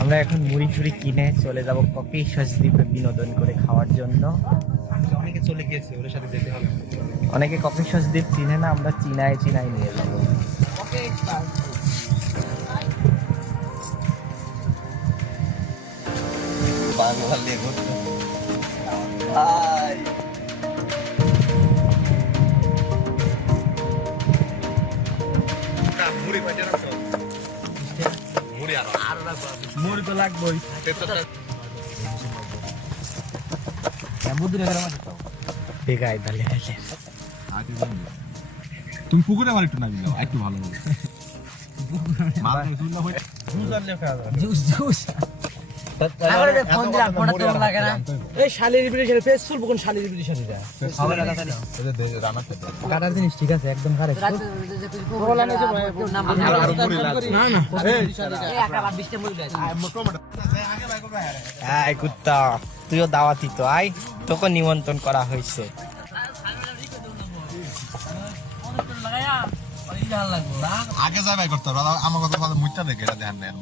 আমরা এখন মুড়ি টুড়ি কিনে চলে যাব ককেশাস দ্বীপে বিনোদন করে খাওয়ার জন্য। অনেকে চলে গিয়েছে, ওদের সাথে যেতে হবে। অনেকে ককেশাস দ্বীপ চিনে না, আমরা চিনায় নিয়ে যাব। বাংলা লেগো মুড়ি বাজে রাখো, মুড়ি আর মুড়ি তো লাগবেই। বেগাই তাহলে তুমি পুকুরে আমার একটু নামি যাও, একটু ভালো হবে। জুস জুস এই শালির বিড়ি শালি ফেস চুল কোন শালির বিড়ি শালিরা কাটার জিনিস ঠিক আছে একদম কারেক্ট আয় কুত্তা, তুইও দাওয়াতি তো আয়, তোকে নিমন্ত্রণ করা হয়েছে। আগে যাই ভাই করতে হবে, আমার কথা বলে মুইটা দেখে এটা ধ্যান নেন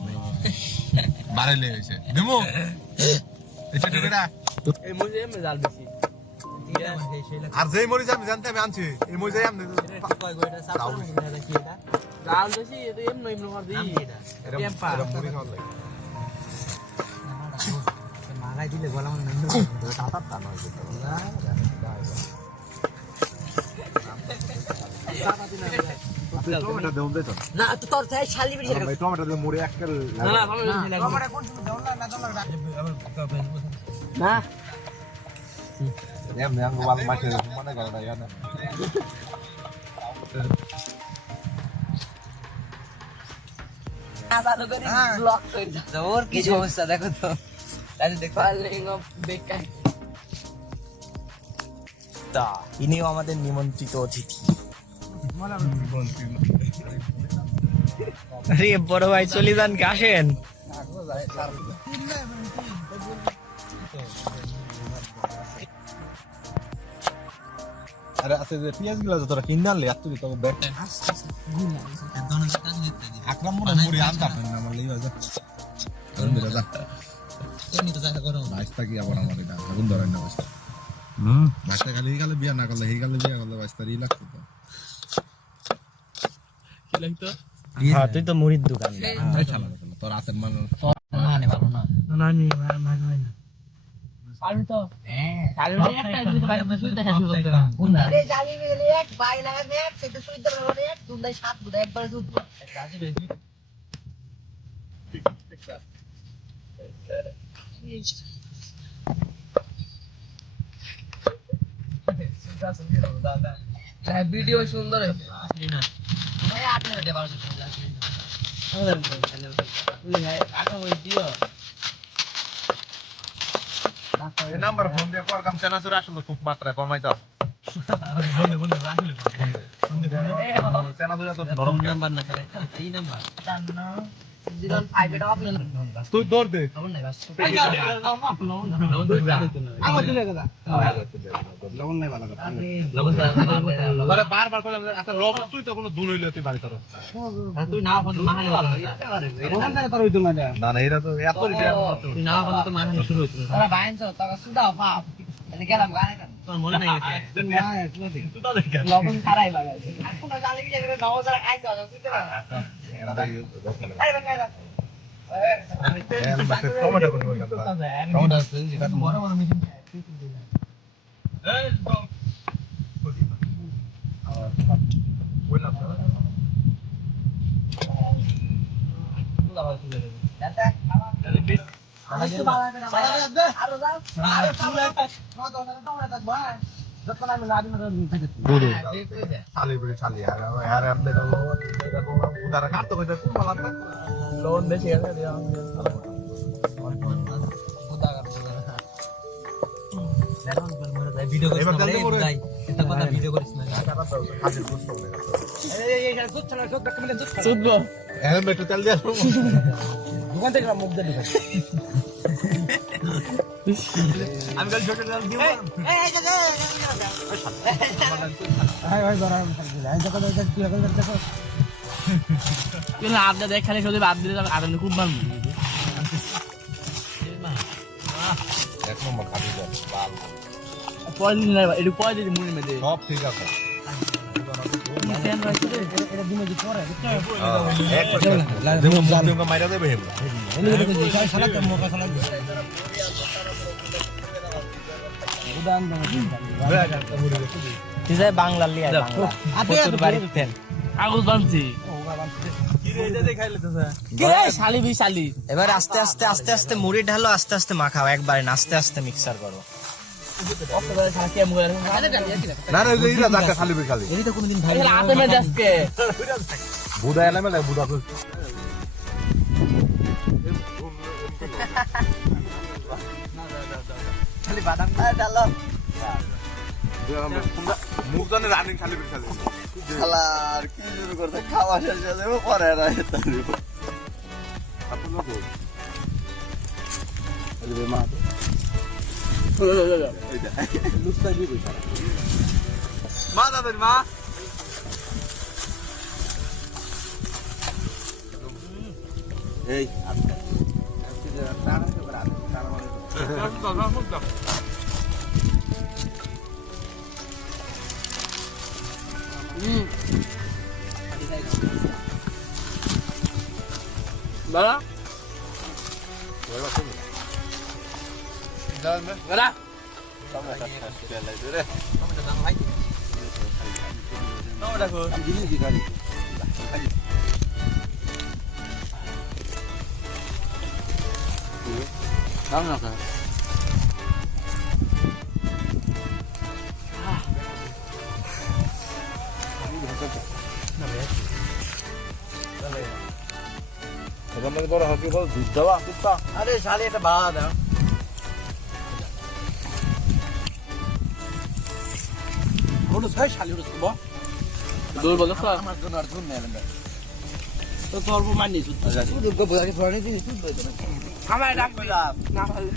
বাড়াইলে হয়েছে দেবো এটা ঢুকেরা এই মুজে এমনি জাল বেশি আর যেই মরিচ আমি জানতে আমি আনছি এই মরিচ আমি জাল বেশি এটা এমনি এমনি মার দিই টেম্পা মুড়ি খাওয়ার লাগে মালাই দিলে গলা মানে টাটা টানা হয়ে যেত টমেটো দেউন দে তো না তো তোর তাই শালি বিড়ি ভাই টমেটো দিয়ে মুড়ি এককেল না না টমেটো কোন দেউন না দেউন না এমনি আঙ্গু বাল মাছে মনে করে না ইয়ানা আজানো করে ব্লক করে দাও ওর কি সমস্যা দেখো তো তাহলে দেখো লিঙ্গ বেকার তা ইনিও আমাদের নিমন্ত্রিত অতিথি। আরে বড় ভাই চলে যান, কে আসেন? আরে আছে যে পেঁয়াজ গুলো তোরা কিনে আনলে এত তো ব্যাগ আকরাম মনে মুড়ি আনতা না আমার লইবা যা আগুন ধরে যা এমনি তো জায়গা গরম বাইস্তা কি আবার আমার এটা আগুন ধরে না বাইস্তা বাইস্তা খালি এই গালে বিয়া না করলে এই গালে বিয়া করলে বাইস্তা ই লাগতো তো কি লাগতো হ্যাঁ তুই তো মুড়ির দোকান এই চালা তোর হাতের মান না ভালো না না নি না পারবি তো হ্যাঁ চালু একটা দুই বাইরে সুইতে শুরু করতে না আরে জানি বেলে এক বাই লাগা এক সেটা সুইতে বলে এক দুই সাত দুই একবার দুধ রাজি বেশি ভিডিও সুন্দর আসলি না ভাই আপনি দে বারো আসলি না আটা ওই দিও এই নাম্বার ফোন দিয়ে কর কাম চেনা সুরা আসলে খুব মাত্রায় কমাইতা বলে রাখলে চেনা সুরা তো নরম নাম্বার না করে এই নাম্বার দিলাম প্রাইভেট আপনি তুই দৌড় দে খবর নাই বাস আমার দিলে কথা লবণ নাই ভালো কথা লবণ আরে বারবার কইলাম আচ্ছা লবণ তুই তো কোনো দুন হইলে তুই বাড়ি করো তুই না ফোন মাহানি ভালো রোহন না তোর হইতো না না না এরা তো এত তুই না ফোন তো মাহানি শুরু হইতো তোরা বাইন তো তোরা সুদা বাপ এদিকে গেলাম গানে তোর মনে নাই লবণ খারাই লাগাইছে কোন জালে কি করে নাও যারা খাইছো তুই তো আরে বাঙ্গালা টমেটো করে টমেটো আছে যেটা বড় বড় মিটিং এই তো বললাম তুলা ভাই তুলে দেবে দাদা আরে তো বাবা আরো যাও আরে তুলে না তো না তোমরা তো ভাই যতক্ষণ আমি লাদি না থাকে বুড়ো চালি বলে চালি আর আপনি তো এটা তো উদারা কাট তো কইতে খুব ভালো না লোন বেশি আছে দিয়া ভিডিও করিস না ভাই এটা কথা ভিডিও করিস না এই সুদ চলা সুদ দেখ মিলে সুদ গো হেলমেট তেল দিয়া দোকান থেকে মুখ দিয়ে দিবা আমি কাল ছোট তেল দিব ভাই ভাই ধরা এই দেখো দেখো কি হবে দেখো তুই না আপনি দেখ খালি শুধু বাদ দিলে আর খুব ভালো এক নম্বর খাবি যা বাল পয়দিন না একটু পয়দিন মুড়ি মেদে সব ঠিক আছে মাইরা দেবে তুই যাই বাংলা লিয়া বাংলা তোর বাড়িতে কাগজ বানছি শালি বি শালি এবার আস্তে আস্তে আস্তে আস্তে মুড়ি ঢালো আস্তে আস্তে মাখাও একবারে না আস্তে আস্তে মিক্সার করো না না এইটা জায়গা খালি খালি এই তো কোনদিন ভাই হাতে মেদে আজকে বুদা এলাম না বুদা খালি বাদাম ঢালো মুখ জানে রানিং খালি খালি খালার কি শুরু করতে খাওয়া শেষ হয়ে যাবে পরে না মা দাদার মা এই দাদা দাদা বড় হকি বল দুধ দেওয়া কুত্তা আরে শালি এটা বাড়া দাও কোন ছয় শালি উঠছ বল দূর বল তো আমার জন্য আর ধুন নেবেন তো তোর মানি শুদ্ধ শুধু গোবরানি ফরানি দিন শুধু আমার ডাকবি না ভালো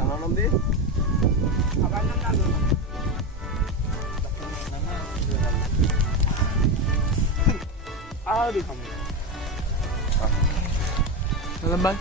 আমার নাম দিয়ে আমার নাম জানো না আরে খামো সালাম ভাই